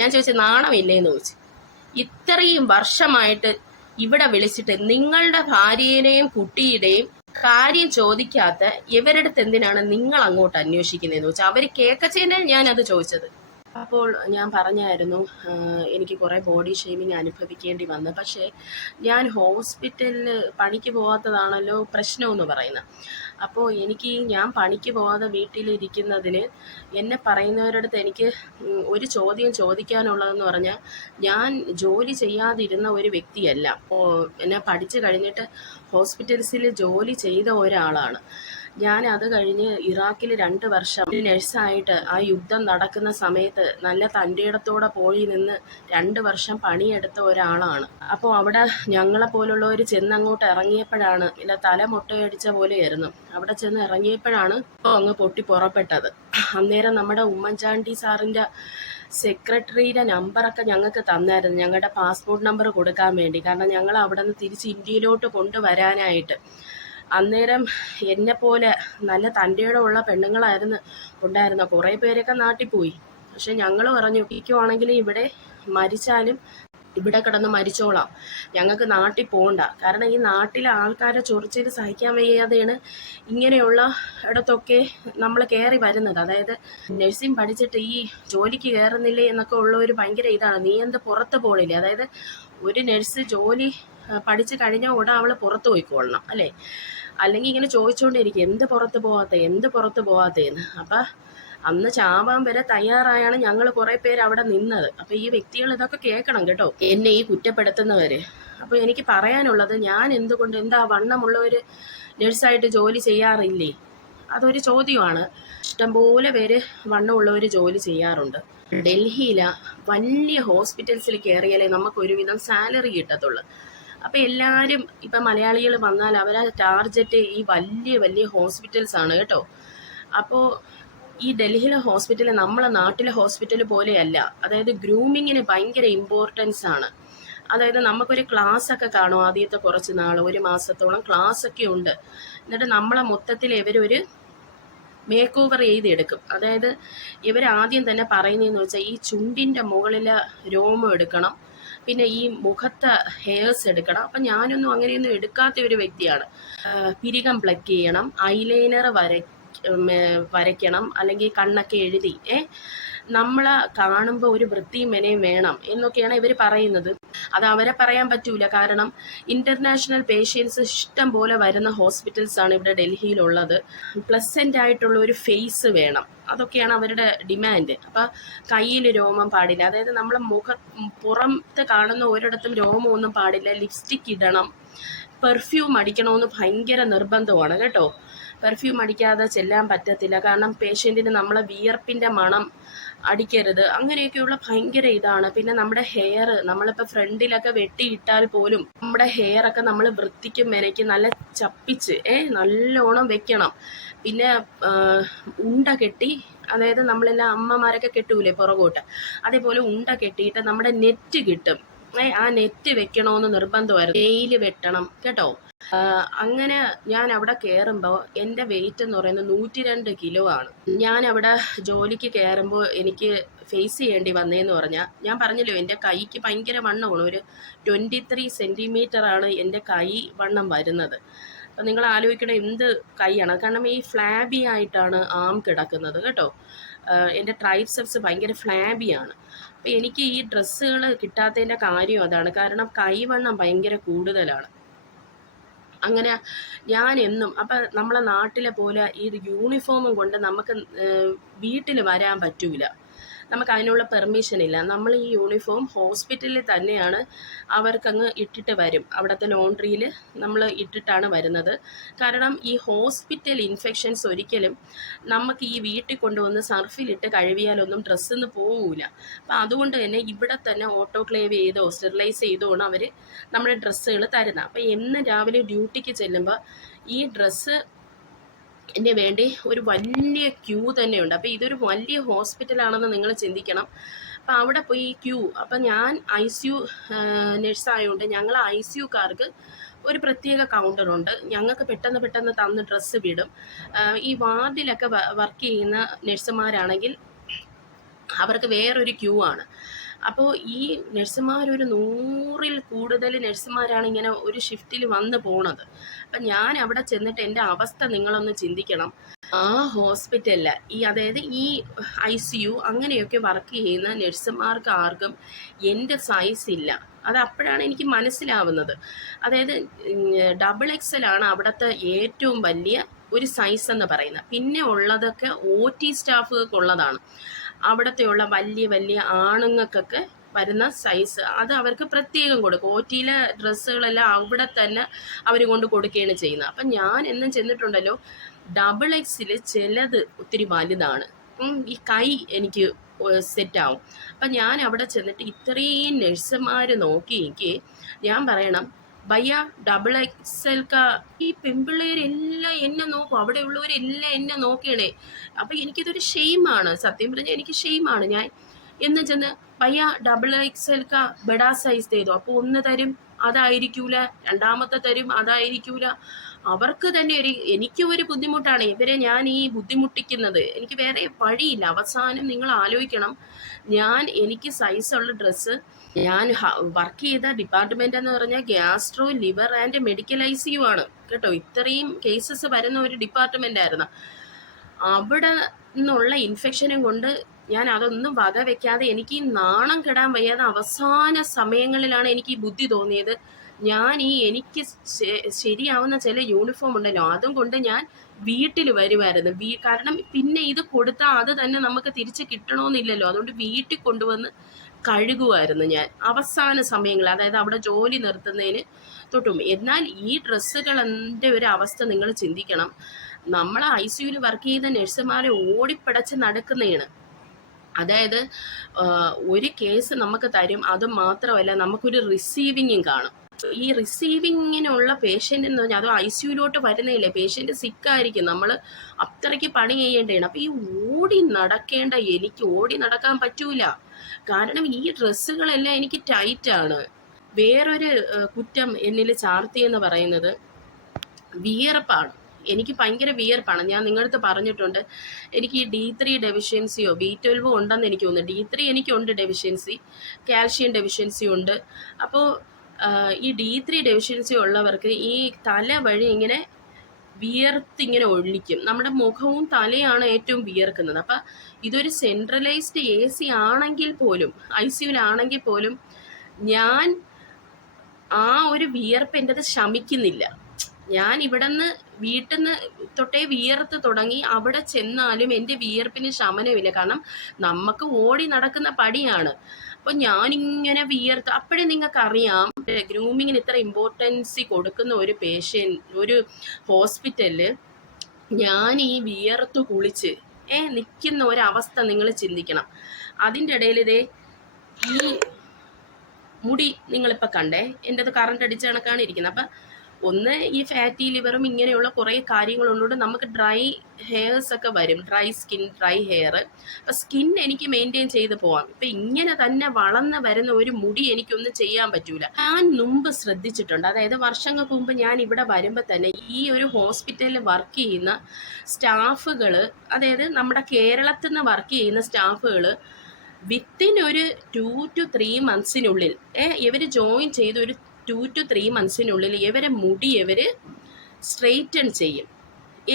ഞാൻ ചോദിച്ചു നാണമില്ലേന്ന് ചോദിച്ചു. ഇത്രയും വർഷമായിട്ട് ഇവിടെ വിളിച്ചിട്ട് നിങ്ങളുടെ ഭാര്യയുടെയും കുട്ടിയുടെയും കാര്യം ചോദിക്കാത്ത ഇവരുടെ അടുത്ത് എന്തിനാണ് നിങ്ങൾ അങ്ങോട്ട് അന്വേഷിക്കുന്നതെന്ന് ചോദിച്ചാൽ അവർ കേക്കച്ചേനെ ഞാനത് ചോദിച്ചത്. അപ്പോൾ ഞാൻ പറഞ്ഞായിരുന്നു എനിക്ക് കുറേ ബോഡി ഷെയ്മിങ് അനുഭവിക്കേണ്ടി വന്നു. പക്ഷേ ഞാൻ ഹോസ്പിറ്റലിൽ പണിക്ക് പോകാത്തതാണല്ലോ പ്രശ്നമെന്ന് പറയുന്നത്. അപ്പോൾ ഞാൻ പണിക്ക് പോകാതെ വീട്ടിലിരിക്കുന്നതിന് എന്നെ പറയുന്നവരടുത്ത് എനിക്ക് ഒരു ചോദ്യം ചോദിക്കാനുള്ളതെന്ന് പറഞ്ഞാൽ, ഞാൻ ജോലി ചെയ്യാതിരുന്ന ഒരു വ്യക്തിയല്ല. എന്നെ പഠിച്ചു കഴിഞ്ഞിട്ട് ഹോസ്പിറ്റൽസിൽ ജോലി ചെയ്ത ഒരാളാണ് ഞാൻ. അത് കഴിഞ്ഞ് ഇറാഖിൽ 2 വർഷം നഴ്സായിട്ട് ആ യുദ്ധം നടക്കുന്ന സമയത്ത് നല്ല തൻ്റെയിടത്തോടെ പോയി നിന്ന് 2 വർഷം പണിയെടുത്ത ഒരാളാണ്. അപ്പോൾ അവിടെ ഞങ്ങളെപ്പോലുള്ളവർ ചെന്നങ്ങോട്ട് ഇറങ്ങിയപ്പോഴാണ്, ഇല്ല തല മുട്ടയടിച്ച പോലെയായിരുന്നു. അവിടെ ചെന്ന് ഇറങ്ങിയപ്പോഴാണ് ഇപ്പോൾ അങ്ങ് പൊട്ടി പുറപ്പെട്ടത്. അന്നേരം നമ്മുടെ ഉമ്മൻചാണ്ടി സാറിൻ്റെ സെക്രട്ടറിയുടെ നമ്പറൊക്കെ ഞങ്ങൾക്ക് തന്നായിരുന്നു, ഞങ്ങളുടെ പാസ്പോർട്ട് നമ്പർ കൊടുക്കാൻ വേണ്ടി. കാരണം ഞങ്ങൾ അവിടെ നിന്ന് തിരിച്ച് ഇന്ത്യയിലോട്ട് കൊണ്ടുവരാനായിട്ട്. അന്നേരം എന്നെപ്പോലെ നല്ല തൻ്റെയിടമുള്ള പെണ്ണുങ്ങളായിരുന്നു ഉണ്ടായിരുന്ന. കുറേ പേരൊക്കെ നാട്ടിൽ പോയി. പക്ഷെ ഞങ്ങൾ പറഞ്ഞു, ഇരിക്കുവാണെങ്കിൽ ഇവിടെ മരിച്ചാലും ഇവിടെ കിടന്ന് മരിച്ചോളാം, ഞങ്ങൾക്ക് നാട്ടിൽ പോകണ്ട. കാരണം ഈ നാട്ടിലെ ആൾക്കാരെ ചൊറിച്ചിൽ സഹിക്കാൻ വയ്യാതെയാണ് ഇങ്ങനെയുള്ള ഇടത്തൊക്കെ നമ്മൾ കയറി വരുന്നത്. അതായത് നഴ്സിംഗ് പഠിച്ചിട്ട് ഈ ജോലിക്ക് കയറുന്നില്ലേ എന്നൊക്കെ ഉള്ള ഒരു ഭയങ്കര ഇതാണ്. നീ എന്ത് പുറത്ത് പോകണില്ലേ? അതായത് ഒരു നഴ്സ് ജോലി പഠിച്ചു കഴിഞ്ഞാൽ ഉടനെ അവൾ പുറത്ത് പോയിക്കൊള്ളണം അല്ലേ? അല്ലെങ്കിൽ ഇങ്ങനെ ചോദിച്ചുകൊണ്ടിരിക്കും, എന്ത് പുറത്ത് പോകാത്തേന്ന്. അപ്പം അന്ന് ചാവാൻ വരെ തയ്യാറായാണ് ഞങ്ങൾ കുറേ പേര് അവിടെ നിന്നത്. അപ്പം ഈ വ്യക്തികൾ ഇതൊക്കെ കേൾക്കണം കേട്ടോ, എന്നെ ഈ കുറ്റപ്പെടുത്തുന്നവര്. അപ്പോൾ എനിക്ക് പറയാനുള്ളത്, ഞാൻ എന്തുകൊണ്ട് എന്താ വണ്ണമുള്ളവർ നഴ്സായിട്ട് ജോലി ചെയ്യാറില്ലേ? അതൊരു ചോദ്യമാണ്. ഇഷ്ടംപോലെ പേര് വണ്ണമുള്ളവർ ജോലി ചെയ്യാറുണ്ട്. ഡൽഹിയിലെ വലിയ ഹോസ്പിറ്റൽസിൽ കയറിയാലേ നമുക്ക് ഒരുവിധം സാലറി കിട്ടത്തുള്ളൂ. അപ്പം എല്ലാവരും ഇപ്പം മലയാളികൾ വന്നാൽ അവരെ ടാർഗറ്റ് ഈ വലിയ വലിയ ഹോസ്പിറ്റൽസ് ആണ് കേട്ടോ. അപ്പോൾ ഈ ഡൽഹിയിലെ ഹോസ്പിറ്റൽ നമ്മളെ നാട്ടിലെ ഹോസ്പിറ്റൽ പോലെയല്ല. അതായത് ഗ്രൂമിങ്ങിന് ഭയങ്കര ഇമ്പോർട്ടൻസ് ആണ്. അതായത് നമുക്കൊരു ക്ലാസ് ഒക്കെ കാണും, ആദ്യത്തെ കുറച്ച് നാൾ 1 മാസത്തോളം ക്ലാസ് ഒക്കെ ഉണ്ട്. എന്നിട്ട് നമ്മളെ മൊത്തത്തിൽ ഇവരൊരു മേക്ക് ഓവർ ചെയ്തെടുക്കും. അതായത് ഇവരാദ്യം തന്നെ പറയുന്നതെന്ന് വെച്ചാൽ ഈ ചുണ്ടിൻ്റെ മുകളിലെ രോമം എടുക്കണം, പിന്നെ ഈ മുഖത്തെ ഹെയർസ് എടുക്കണം. അപ്പം ഞാനൊന്നും അങ്ങനെയൊന്നും എടുക്കാത്ത ഒരു വ്യക്തിയാണ്. പിരികം പ്ലക്ക് ചെയ്യണം, ഐലൈനർ വരയ്ക്കണം, അല്ലെങ്കിൽ കണ്ണൊക്കെ എഴുതി നമ്മളെ കാണുമ്പോൾ ഒരു വൃത്തിയും മെനയും വേണം എന്നൊക്കെയാണ് ഇവർ പറയുന്നത്. അത് അവരെ പറയാൻ പറ്റൂല. കാരണം ഇൻ്റർനാഷണൽ പേഷ്യൻസ് ഇഷ്ടം പോലെ വരുന്ന ഹോസ്പിറ്റൽസ് ആണ് ഇവിടെ ഡൽഹിയിലുള്ളത്. പ്ലസൻ്റ് ആയിട്ടുള്ള ഒരു ഫേസ് വേണം, അതൊക്കെയാണ് അവരുടെ ഡിമാൻഡ്. അപ്പം കയ്യിൽ രോമം പാടില്ല. അതായത് നമ്മളെ പുറത്ത് കാണുന്ന ഒരിടത്തും രോമമൊന്നും പാടില്ല. ലിപ്സ്റ്റിക് ഇടണം, പെർഫ്യൂം അടിക്കണമെന്ന് ഭയങ്കര നിർബന്ധമാണ് കേട്ടോ. പെർഫ്യൂം അടിക്കാതെ ചെല്ലാൻ പറ്റത്തില്ല. കാരണം പേഷ്യൻറ്റിന് നമ്മളെ വിയർപ്പിൻ്റെ മണം അടിക്കരുത്, അങ്ങനെയൊക്കെയുള്ള ഭയങ്കര ഇതാണ്. പിന്നെ നമ്മുടെ ഹെയർ നമ്മളിപ്പോൾ ഫ്രണ്ടിലൊക്കെ വെട്ടിയിട്ടാൽ പോലും നമ്മുടെ ഹെയറൊക്കെ നമ്മൾ വൃത്തിക്കും മെനയ്ക്കും നല്ല ചപ്പിച്ച് നല്ലോണം വെക്കണം. പിന്നെ ഉണ്ട കെട്ടി, അതായത് നമ്മളെല്ലാം അമ്മമാരൊക്കെ കെട്ടൂലേ പുറകോട്ട്, അതേപോലെ ഉണ്ട കെട്ടിയിട്ട് നമ്മുടെ നെറ്റ് കിട്ടും, ആ നെറ്റ് വെക്കണമെന്ന് നിർബന്ധമായിരുന്നു. നെയിൽ വെട്ടണം കേട്ടോ. അങ്ങനെ ഞാൻ അവിടെ കയറുമ്പോൾ എൻ്റെ വെയിറ്റ് എന്ന് പറയുന്നത് 102 കിലോ ആണ്. ഞാൻ അവിടെ ജോലിക്ക് കയറുമ്പോൾ എനിക്ക് ഫേസ് ചെയ്യേണ്ടി വന്നതെന്ന് പറഞ്ഞാൽ, ഞാൻ പറഞ്ഞല്ലോ എൻ്റെ കൈക്ക് ഭയങ്കര വണ്ണമാണ്. ഒരു 23 സെൻറ്റിമീറ്ററാണ് എൻ്റെ കൈ വണ്ണം വരുന്നത്. അപ്പം നിങ്ങൾ ആലോചിക്കണം എന്ത് കൈയാണ്. കാരണം ഈ ഫ്ലാബി ആയിട്ടാണ് ആം കിടക്കുന്നത് കേട്ടോ. എൻ്റെ ട്രൈസെപ്സ് ഭയങ്കര ഫ്ലാബിയാണ്. അപ്പോൾ എനിക്ക് ഈ ഡ്രസ്സുകൾ കിട്ടാത്തതിൻ്റെ കാര്യം അതാണ്. കാരണം കൈവണ്ണം ഭയങ്കര കൂടുതലാണ്. അങ്ങനെ ഞാൻ എന്നും അപ്പം നമ്മളെ നാട്ടിലെ പോലെ ഈ യൂണിഫോമും കൊണ്ട് നമുക്ക് വീട്ടിൽ വരാൻ പറ്റൂല. നമുക്ക് അതിനുള്ള പെർമിഷൻ ഇല്ല. നമ്മൾ ഈ യൂണിഫോം ഹോസ്പിറ്റലിൽ തന്നെയാണ് അവർക്കങ്ങ് ഇട്ടിട്ട് വരും. അവിടുത്തെ ലോണ്ട്രിയിൽ നമ്മൾ ഇട്ടിട്ടാണ് വരുന്നത്. കാരണം ഈ ഹോസ്പിറ്റൽ ഇൻഫെക്ഷൻസ് ഒരിക്കലും നമുക്ക് ഈ വീട്ടിൽ കൊണ്ടുവന്ന് സർഫിലിട്ട് കഴുകിയാലൊന്നും ഡ്രസ്സിന്ന് പോവില്ല. അപ്പം അതുകൊണ്ട് തന്നെ ഇവിടെ തന്നെ ഓട്ടോക്ലേവ് ചെയ്തോ സ്റ്റെറിലൈസ് ചെയ്തോണ് അവർ നമ്മുടെ ഡ്രസ്സുകൾ തരുന്നത്. അപ്പം എന്ന് രാവിലെ ഡ്യൂട്ടിക്ക് ചെല്ലുമ്പോൾ ഈ ഡ്രസ്സ് ന് വേണ്ടി ഒരു വലിയ ക്യൂ തന്നെയുണ്ട്. അപ്പോൾ ഇതൊരു വലിയ ഹോസ്പിറ്റലാണെന്ന് നിങ്ങൾ ചിന്തിക്കണം. അപ്പോൾ അവിടെ പോയി ക്യൂ. അപ്പം ഞാൻ ICU നഴ്സായതുകൊണ്ട് ഞങ്ങൾ ICUക്കാർക്ക് ഒരു പ്രത്യേക കൗണ്ടറുണ്ട്. ഞങ്ങൾക്ക് പെട്ടെന്ന് തന്ന് ഡ്രസ്സ് വിടും. ഈ വാർഡിലൊക്കെ വർക്ക് ചെയ്യുന്ന നഴ്സുമാരാണെങ്കിൽ അവർക്ക് വേറൊരു ക്യൂ ആണ്. അപ്പോൾ ഈ നഴ്സുമാരൊരു 100-ൽ കൂടുതൽ നഴ്സുമാരാണ് ഇങ്ങനെ ഒരു ഷിഫ്റ്റിൽ വന്ന് പോണത്. അപ്പം ഞാൻ അവിടെ ചെന്നിട്ട് എൻ്റെ അവസ്ഥ നിങ്ങളൊന്ന് ചിന്തിക്കണം. ആ ഹോസ്പിറ്റലിൽ അതായത് ഈ ICU അങ്ങനെയൊക്കെ വർക്ക് ചെയ്യുന്ന നഴ്സുമാർക്ക് ആർക്കും എൻ്റെ സൈസ് ഇല്ല. അത് അപ്പോഴാണ് എനിക്ക് മനസ്സിലാവുന്നത്. അതായത് XXL ആണ് അവിടുത്തെ ഏറ്റവും വലിയ ഒരു സൈസ് എന്ന് പറയുന്നത്. പിന്നെ ഉള്ളതൊക്കെ OT സ്റ്റാഫുകൾക്കുള്ളതാണ്. അവിടത്തെയുള്ള വലിയ വലിയ ആണുങ്ങൾക്കൊക്കെ വരുന്ന സൈസ് അത് അവർക്ക് പ്രത്യേകം കൊടുക്കും. OTയിലെ ഡ്രസ്സുകളെല്ലാം അവിടെ തന്നെ അവർ കൊണ്ട് കൊടുക്കുകയാണ് ചെയ്യുന്നത്. അപ്പം ഞാൻ എന്നും ചെന്നിട്ടുണ്ടല്ലോ, XXL ചിലത് ഒത്തിരി വലുതാണ്. ഈ കൈ എനിക്ക് സെറ്റാവും. അപ്പം ഞാൻ അവിടെ ചെന്നിട്ട് ഇത്രയും നഴ്സുമാർ നോക്കി എനിക്ക് ഞാൻ പറയണം, ഭയ്യ XXL ഈ പെൺപിള്ളേരെല്ലാം എന്നെ നോക്കും, അവിടെ ഉള്ളവരെല്ലാം എന്നെ നോക്കിയണേ. അപ്പം എനിക്കിതൊരു ഷെയിമാണ്, സത്യം പറഞ്ഞാൽ എനിക്ക് ഷെയിമാണ്. ഞാൻ എന്ന് ചെന്ന് ഭയ്യ XXL ബഡാ സൈസ് ചെയ്തു. അപ്പോൾ ഒന്ന് തരും അതായിരിക്കൂല, രണ്ടാമത്തെ തരും അതായിരിക്കൂല. അവർക്ക് തന്നെ എനിക്കും ഒരു ബുദ്ധിമുട്ടാണ് ഇവരെ ഞാൻ ഈ ബുദ്ധിമുട്ടിക്കുന്നത്. എനിക്ക് വേറെ വഴിയില്ല. അവസാനം നിങ്ങൾ ആലോചിക്കണം, എനിക്ക് സൈസുള്ള ഡ്രസ്സ്, ഞാൻ വർക്ക് ചെയ്ത ഡിപ്പാർട്ട്മെന്റ് എന്ന് പറഞ്ഞാൽ gastro liver and medical ICU ആണ് കേട്ടോ. ഇത്രയും കേസസ് വരുന്ന ഒരു ഡിപ്പാർട്ട്മെന്റ് ആയിരുന്നു. അവിടെ നിന്നുള്ള ഇൻഫെക്ഷനും കൊണ്ട് ഞാൻ അതൊന്നും വക വെക്കാതെ എനിക്ക് നാണം കെടാൻ വയ്യാതെ അവസാന സമയങ്ങളിലാണ് എനിക്ക് ഈ ബുദ്ധി തോന്നിയത്. എനിക്ക് ശരിയാവുന്ന ചില യൂണിഫോം ഉണ്ടല്ലോ, അതും കൊണ്ട് ഞാൻ വീട്ടിൽ വരുമായിരുന്നു. കാരണം പിന്നെ ഇത് കൊടുത്താൽ അത് തന്നെ നമുക്ക് തിരിച്ച് കിട്ടണമെന്നില്ലല്ലോ. അതുകൊണ്ട് വീട്ടിൽ കൊണ്ടുവന്ന് കഴുകുമായിരുന്നു ഞാൻ അവസാന സമയങ്ങൾ, അതായത് അവിടെ ജോലി നിർത്തുന്നതിന് തൊട്ടും. എന്നാൽ ഈ ഡ്രസ്സുകളുടെ ഒരു അവസ്ഥ നിങ്ങൾ ചിന്തിക്കണം. നമ്മളെ ICUവിൽ വർക്ക് ചെയ്ത നഴ്സുമാരെ ഓടിപ്പടച്ച് നടക്കുന്നതാണ്. അതായത് ഒരു കേസ് നമുക്ക് തരും, അത് മാത്രമല്ല നമുക്കൊരു റിസീവിങ്ങും കാണും. ഈ റിസീവിങ്ങിനുള്ള പേഷ്യൻ്റ് എന്ന് പറഞ്ഞാൽ അത് ICUവിലോട്ട് വരുന്നില്ലേ, പേഷ്യൻ്റ് സിക്കായിരിക്കും, നമ്മൾ അത്രയ്ക്ക് പണി ചെയ്യേണ്ടതാണ്. അപ്പോൾ ഈ എനിക്ക് ഓടി നടക്കാൻ പറ്റൂല. കാരണം ഈ ഡ്രസ്സുകളെല്ലാം എനിക്ക് ടൈറ്റാണ്. വേറൊരു കുറ്റം എന്നിൽ ചാർത്തിയെന്ന് പറയുന്നത് വിയർപ്പാണ്. എനിക്ക് ഭയങ്കര വിയർപ്പാണ്. ഞാൻ നിങ്ങളടുത്ത് പറഞ്ഞിട്ടുണ്ട്, എനിക്ക് ഈ D3 ഡെഫിഷ്യൻസിയോ B12 ഉണ്ടെന്ന് എനിക്ക് തോന്നുന്നു. D3 എനിക്കുണ്ട് ഡെഫിഷ്യൻസി, കാൽഷ്യം ഡെഫിഷ്യൻസി ഉണ്ട്. അപ്പോൾ ഈ D3 ഡെഫിഷ്യൻസി ഉള്ളവർക്ക് ഈ തല വഴി ഇങ്ങനെ വിയർത്തിങ്ങനെ ഒഴിക്കും. നമ്മുടെ മുഖവും തലയാണ് ഏറ്റവും വിയർക്കുന്നത്. അപ്പം ഇതൊരു സെൻട്രലൈസ്ഡ് AC ആണെങ്കിൽ പോലും, ICUവിലാണെങ്കിൽ പോലും ഞാൻ ആ ഒരു വിയർപ്പ് എൻ്റെത് ശമിക്കുന്നില്ല. ഞാൻ വീട്ടിൽ നിന്ന് തൊട്ടേ വിയർത്ത് തുടങ്ങി, അവിടെ ചെന്നാലും എൻ്റെ വിയർപ്പിന് ശമനമില്ല. കാരണം നമുക്ക് ഓടി നടക്കുന്ന പടിയാണ്. അപ്പോൾ ഞാനിങ്ങനെ വിയർത്ത്, അപ്പോഴേ നിങ്ങൾക്കറിയാം ഗ്രൂമിങ്ങിന് ഇത്ര ഇമ്പോർട്ടൻസി കൊടുക്കുന്ന ഒരു ഹോസ്പിറ്റലിൽ ഞാൻ ഈ വിയർത്ത് കുളിച്ച് നിൽക്കുന്ന ഒരവസ്ഥ നിങ്ങൾ ചിന്തിക്കണം. അതിൻ്റെ ഇടയിൽ ഈ മുടി നിങ്ങളിപ്പോൾ കണ്ടേ, എൻ്റെത് കറണ്ട് അടിച്ച കണക്കാണ് ഇരിക്കുന്നത്. അപ്പം ഒന്ന് ഈ ഫാറ്റി ലിവറും ഇങ്ങനെയുള്ള കുറേ കാര്യങ്ങളുള്ളതുകൊണ്ട് നമുക്ക് ഡ്രൈ ഹെയർസ് ഒക്കെ വരും, ഡ്രൈ സ്കിൻ, ഡ്രൈ ഹെയർ. അപ്പം സ്കിൻ എനിക്ക് മെയിൻറ്റെയിൻ ചെയ്ത് പോവാം. ഇപ്പം ഇങ്ങനെ തന്നെ വളർന്ന് വരുന്ന ഒരു മുടി എനിക്കൊന്നും ചെയ്യാൻ പറ്റൂല. ഞാൻ മുമ്പ് ശ്രദ്ധിച്ചിട്ടുണ്ട്, അതായത് വർഷങ്ങൾക്ക് മുമ്പ് ഞാൻ ഇവിടെ വരുമ്പോൾ തന്നെ ഈ ഒരു ഹോസ്പിറ്റലിൽ വർക്ക് ചെയ്യുന്ന സ്റ്റാഫുകൾ, അതായത് നമ്മുടെ കേരളത്തിൽ നിന്ന് വർക്ക് ചെയ്യുന്ന സ്റ്റാഫുകൾ വിത്തിൻ ഒരു 2 to 3 മന്ത്സിനുള്ളിൽ ഇവർ ജോയിൻ ചെയ്ത് ഒരു 2 to 3 മന്ത്സിനുള്ളിൽ ഇവരെ മുടി സ്ട്രെയിറ്റൺ ചെയ്യും.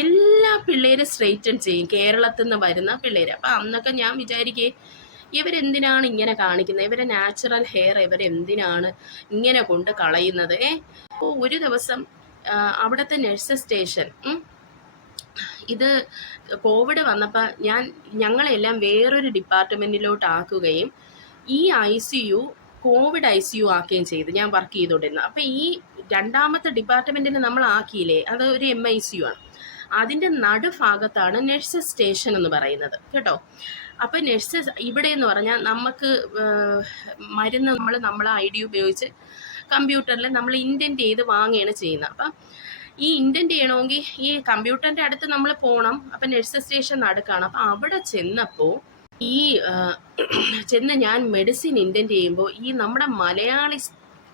എല്ലാ പിള്ളേരും സ്ട്രെയിറ്റൺ ചെയ്യും, കേരളത്തിൽ നിന്ന് വരുന്ന പിള്ളേർ. അപ്പം അന്നൊക്കെ ഞാൻ വിചാരിക്കേ, ഇവരെന്തിനാണ് ഇങ്ങനെ കാണിക്കുന്നത്, ഇവരെ നാച്ചുറൽ ഹെയർ ഇവരെന്തിനാണ് ഇങ്ങനെ കൊണ്ട് കളയുന്നത്. അപ്പോൾ ഒരു ദിവസം അവിടുത്തെ നഴ്സസ് സ്റ്റേഷൻ ഇത് കോവിഡ് വന്നപ്പോൾ ഞങ്ങളെല്ലാം വേറൊരു ഡിപ്പാർട്ട്മെൻറ്റിലോട്ട് ആക്കുകയും ഈ ICU കോവിഡ് ICU ആക്കുകയും ചെയ്തു. ഞാൻ വർക്ക് ചെയ്തുകൊണ്ടിരുന്നത്. അപ്പോൾ ഈ രണ്ടാമത്തെ ഡിപ്പാർട്ട്മെൻറ്റിൽ നമ്മൾ ആക്കിയില്ലേ, അത് ഒരു MICU ആണ്. അതിൻ്റെ നടുഭാഗത്താണ് നഴ്സസ് സ്റ്റേഷൻ എന്ന് പറയുന്നത് കേട്ടോ. അപ്പോൾ നഴ്സസ് ഇവിടെ എന്ന് പറഞ്ഞാൽ നമുക്ക് മരുന്ന് നമ്മൾ ID ഉപയോഗിച്ച് കമ്പ്യൂട്ടറിൽ നമ്മൾ ഇൻറ്റൻറ്റ് ചെയ്ത് വാങ്ങുകയാണ് ചെയ്യുന്നത്. അപ്പം ഈ ഇൻറ്റൻറ്റ് ചെയ്യണമെങ്കിൽ ഈ കമ്പ്യൂട്ടറിൻ്റെ അടുത്ത് നമ്മൾ പോകണം. അപ്പം നഴ്സസ് സ്റ്റേഷൻ നടുക്കാണ്. അപ്പം അവിടെ ചെന്നപ്പോൾ ഞാൻ മെഡിസിൻ ഇൻറ്റൻറ്റ് ചെയ്യുമ്പോൾ ഈ നമ്മുടെ മലയാളി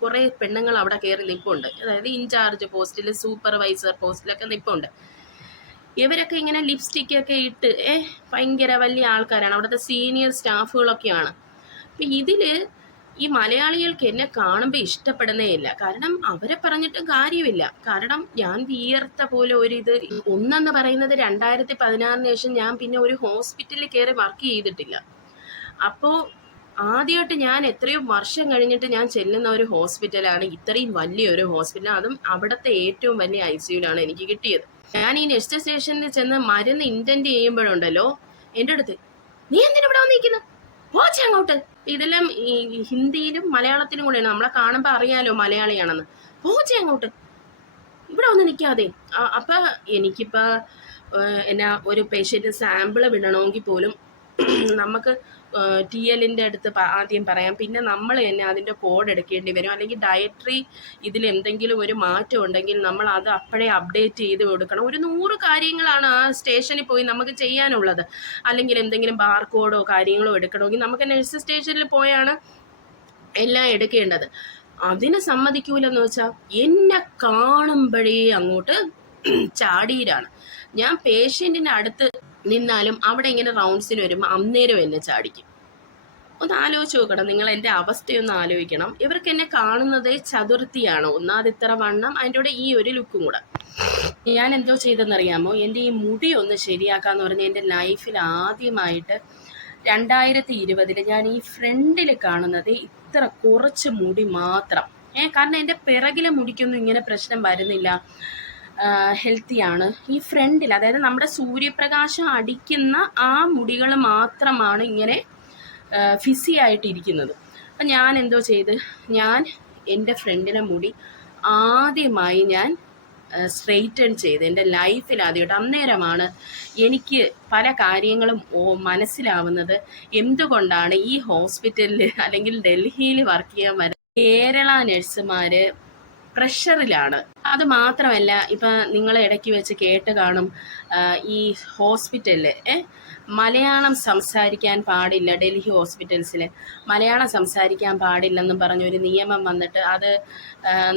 കുറേ പെണ്ണുങ്ങൾ അവിടെ കയറി നിൽപ്പുണ്ട്. അതായത് ഇൻചാർജ് പോസ്റ്റിൽ, സൂപ്പർവൈസർ പോസ്റ്റിലൊക്കെ നിൽപ്പുണ്ട്. ഇവരൊക്കെ ഇങ്ങനെ ലിപ്സ്റ്റിക്കൊക്കെ ഇട്ട് ഭയങ്കര വലിയ ആൾക്കാരാണ്, അവിടുത്തെ സീനിയർ സ്റ്റാഫുകളൊക്കെയാണ്. അപ്പൊ ഇതില് ഈ മലയാളികൾക്ക് എന്നെ കാണുമ്പോൾ ഇഷ്ടപ്പെടുന്നേ ഇല്ല. കാരണം അവരെ പറഞ്ഞിട്ട് കാര്യമില്ല. കാരണം ഞാൻ വിയർത്ത പോലെ ഒരിത്, ഒന്നെന്ന് പറയുന്നത് 2016 ശേഷം ഞാൻ പിന്നെ ഒരു ഹോസ്പിറ്റലിൽ കയറി വർക്ക് ചെയ്തിട്ടില്ല. അപ്പോൾ ആദ്യമായിട്ട് ഞാൻ എത്രയോ വർഷം കഴിഞ്ഞിട്ട് ഞാൻ ചെല്ലുന്ന ഒരു ഹോസ്പിറ്റലാണ്, ഇത്രയും വലിയൊരു ഹോസ്പിറ്റൽ. അതും അവിടുത്തെ ഏറ്റവും വലിയ ICUലാണ് എനിക്ക് കിട്ടിയത്. ഞാൻ ഈ നെക്സ്റ്റ് സ്റ്റേഷനിൽ ചെന്ന് മരുന്ന് ഇന്റന്റ് ചെയ്യുമ്പോഴുണ്ടല്ലോ, എൻ്റെ അടുത്ത് നീ എന്തിനാ ഇവിടെ വന്നിരിക്കുന്നത്, പോച്ച അങ്ങോട്ട്. ഇതെല്ലാം ഈ ഹിന്ദിയിലും മലയാളത്തിലും കൂടെയാണ്. നമ്മളെ കാണുമ്പോൾ അറിയാലോ മലയാളിയാണെന്ന്. പോച്ച അങ്ങോട്ട്, ഇവിടെ വന്ന് നിൽക്കാതെ. അപ്പൊ എനിക്കിപ്പോ എന്നാ ഒരു പേഷ്യന്റ് സാമ്പിള് വിടണമെങ്കിൽ പോലും നമുക്ക് TL-ന്റെ അടുത്ത് ആദ്യം പറയാം, പിന്നെ നമ്മൾ തന്നെ അതിൻ്റെ കോഡ് എടുക്കേണ്ടി വരും. അല്ലെങ്കിൽ ഡയറ്ററി ഇതിൽ എന്തെങ്കിലും ഒരു മാറ്റം ഉണ്ടെങ്കിൽ നമ്മൾ അത് അപ്പോഴേ അപ്ഡേറ്റ് ചെയ്ത് കൊടുക്കണം. ഒരു 100 കാര്യങ്ങളാണ് ആ സ്റ്റേഷനിൽ പോയി നമുക്ക് ചെയ്യാനുള്ളത്. അല്ലെങ്കിൽ എന്തെങ്കിലും ബാർകോഡോ കാര്യങ്ങളോ എടുക്കണമെങ്കിൽ നമുക്ക് നഴ്സ് സ്റ്റേഷനിൽ പോയാണ് എല്ലാം എടുക്കേണ്ടത്. അതിന് സമ്മതിക്കൂലെന്ന് വെച്ചാൽ എന്നെ കാണുമ്പോഴേ അങ്ങോട്ട് ചാടിയിലാണ്. ഞാൻ പേഷ്യൻറ്റിൻ്റെ അടുത്ത് നിന്നാലും അവിടെ ഇങ്ങനെ റൗണ്ട്സിന് വരുമ്പോൾ അന്നേരം എന്നെ ചാടിക്കും. ഒന്ന് ആലോചിച്ച് നോക്കണം, നിങ്ങൾ എൻ്റെ അവസ്ഥയൊന്ന് ആലോചിക്കണം. ഇവർക്ക് എന്നെ കാണുന്നത് ചതുർത്ഥിയാണ്. ഒന്നാമത് ഇത്ര വണ്ണം, അതിൻ്റെ കൂടെ ഈ ഒരു ലുക്കും കൂടെ. ഞാൻ എന്തോ ചെയ്തെന്നറിയാമോ, എൻ്റെ ഈ മുടി ഒന്ന് ശരിയാക്കാന്ന് പറഞ്ഞ് എൻ്റെ ലൈഫിൽ ആദ്യമായിട്ട് 2020 ഞാൻ ഈ ഫ്രണ്ടിൽ കാണുന്നത് ഇത്ര കുറച്ച് മുടി മാത്രം. കാരണം എൻ്റെ പിറകിലെ മുടിക്കൊന്നും ഇങ്ങനെ പ്രശ്നം വരുന്നില്ല, ഹെൽത്തിയാണ്. ഈ ഫ്രണ്ടിൽ, അതായത് നമ്മുടെ സൂര്യപ്രകാശം അടിക്കുന്ന ആ മുടികൾ മാത്രമാണ് ഇങ്ങനെ ഫിസി ആയിട്ടിരിക്കുന്നത്. അപ്പം ഞാൻ എന്തോ ചെയ്ത്, ഞാൻ എൻ്റെ ഫ്രണ്ടിലെ മുടി ആദ്യമായി ഞാൻ സ്ട്രെയിറ്റൺ ചെയ്ത് എൻ്റെ ലൈഫിൽ ആദ്യമായിട്ട്. അന്നേരമാണ് എനിക്ക് പല കാര്യങ്ങളും മനസ്സിലാവുന്നത് എന്തുകൊണ്ടാണ് ഈ ഹോസ്പിറ്റലിൽ അല്ലെങ്കിൽ ഡൽഹിയിൽ വർക്ക് ചെയ്യാൻ വരുന്ന കേരള നഴ്സുമാർ പ്രഷറിലാണ്. അത് മാത്രമല്ല, ഇപ്പം നിങ്ങൾ ഇടയ്ക്ക് വെച്ച് കേട്ട് കാണും, ഈ ഹോസ്പിറ്റലിൽ മലയാളം സംസാരിക്കാൻ പാടില്ല. ഡൽഹി ഹോസ്പിറ്റൽസിൽ മലയാളം സംസാരിക്കാൻ പാടില്ലെന്നും പറഞ്ഞൊരു നിയമം വന്നിട്ട് അത്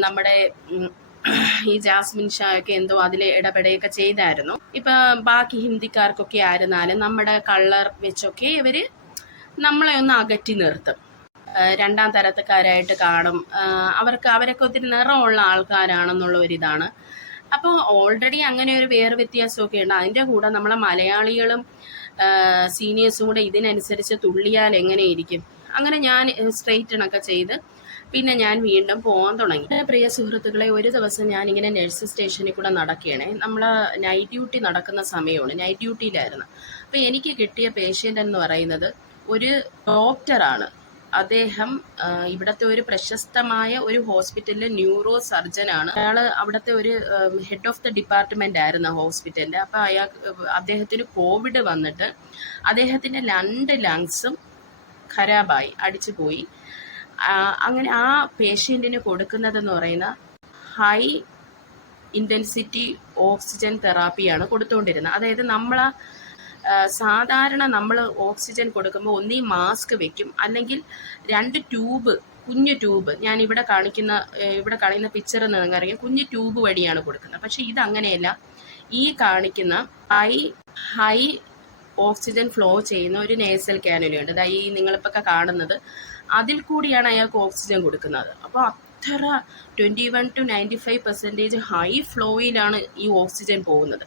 നമ്മുടെ ഈ ജാസ്മിൻ ഷായൊക്കെ എന്തോ അതിൽ ഇടപെടുകയൊക്കെ ചെയ്തായിരുന്നു. ഇപ്പം ബാക്കി ഹിന്ദിക്കാർക്കൊക്കെ ആയിരുന്നാലും നമ്മുടെ കളർ വെച്ചൊക്കെ ഇവർ നമ്മളെ ഒന്ന് അകറ്റി നിർത്തും, രണ്ടാം തരത്തുകാരായിട്ട് കാണും. അവരൊക്കെ ഒത്തിരി നിറമുള്ള ആൾക്കാരാണെന്നുള്ള ഒരിതാണ്. അപ്പോൾ ഓൾറെഡി അങ്ങനെ ഒരു വേറെ വ്യത്യാസമൊക്കെ ഉണ്ട്. അതിൻ്റെ കൂടെ നമ്മളെ മലയാളികളും സീനിയേഴ്സും കൂടെ ഇതിനനുസരിച്ച് തുള്ളിയാൽ എങ്ങനെയിരിക്കും. അങ്ങനെ ഞാൻ സ്ട്രെയിറ്റണൊക്കെ ചെയ്ത് പിന്നെ ഞാൻ വീണ്ടും പോകാൻ തുടങ്ങി. പ്രിയ സുഹൃത്തുക്കളെ, ഒരു ദിവസം ഞാനിങ്ങനെ നഴ്സ് സ്റ്റേഷനിൽ കൂടെ നടക്കുകയാണേ. നമ്മൾ നൈറ്റ് ഡ്യൂട്ടി നടക്കുന്ന സമയമാണ്, നൈറ്റ് ഡ്യൂട്ടിയിലായിരുന്നു. അപ്പോൾ എനിക്ക് കിട്ടിയ പേഷ്യൻ്റ് എന്ന് പറയുന്നത് ഒരു ഡോക്ടറാണ്. അദ്ദേഹം ഇവിടുത്തെ ഒരു പ്രശസ്തമായ ഒരു ഹോസ്പിറ്റലിലെ ന്യൂറോ സർജനാണ്. അയാൾ അവിടുത്തെ ഒരു ഹെഡ് ഓഫ് ദ ഡിപ്പാർട്ട്മെന്റ് ആയിരുന്നു ഹോസ്പിറ്റലിന്റെ. അപ്പോൾ അദ്ദേഹത്തിന് കോവിഡ് വന്നിട്ട് അദ്ദേഹത്തിന്റെ 2 ലങ്സും ഖരാബായി, അടിച്ചു പോയി. അങ്ങനെ ആ പേഷ്യൻറ്റിന് കൊടുക്കുന്നതെന്ന് പറയുന്ന ഹൈ ഇൻറ്റൻസിറ്റി ഓക്സിജൻ തെറാപ്പിയാണ് കൊടുത്തുകൊണ്ടിരുന്നത്. അതായത് സാധാരണ നമ്മൾ ഓക്സിജൻ കൊടുക്കുമ്പോൾ ഒന്നീ മാസ്ക് വെക്കും, അല്ലെങ്കിൽ 2 ട്യൂബ്, കുഞ്ഞു ട്യൂബ്, ഞാൻ ഇവിടെ കാണിക്കുന്ന പിക്ചർ നിങ്ങൾക്കറിയാം, കുഞ്ഞു ട്യൂബ് വഴിയാണ് കൊടുക്കുന്നത്. പക്ഷെ ഇതങ്ങനെയല്ല. ഈ കാണിക്കുന്ന ഹൈ ഓക്സിജൻ ഫ്ലോ ചെയ്യുന്ന ഒരു നേസൽ കാനുലയുണ്ട്. അതായത് ഈ നിങ്ങളിപ്പോൾ കാണുന്നത്, അതിൽ കൂടിയാണ് അയാൾക്ക് ഓക്സിജൻ കൊടുക്കുന്നത്. അപ്പോൾ അത്ര 21 to 95% ഹൈ ഫ്ലോയിലാണ് ഈ ഓക്സിജൻ പോകുന്നത്.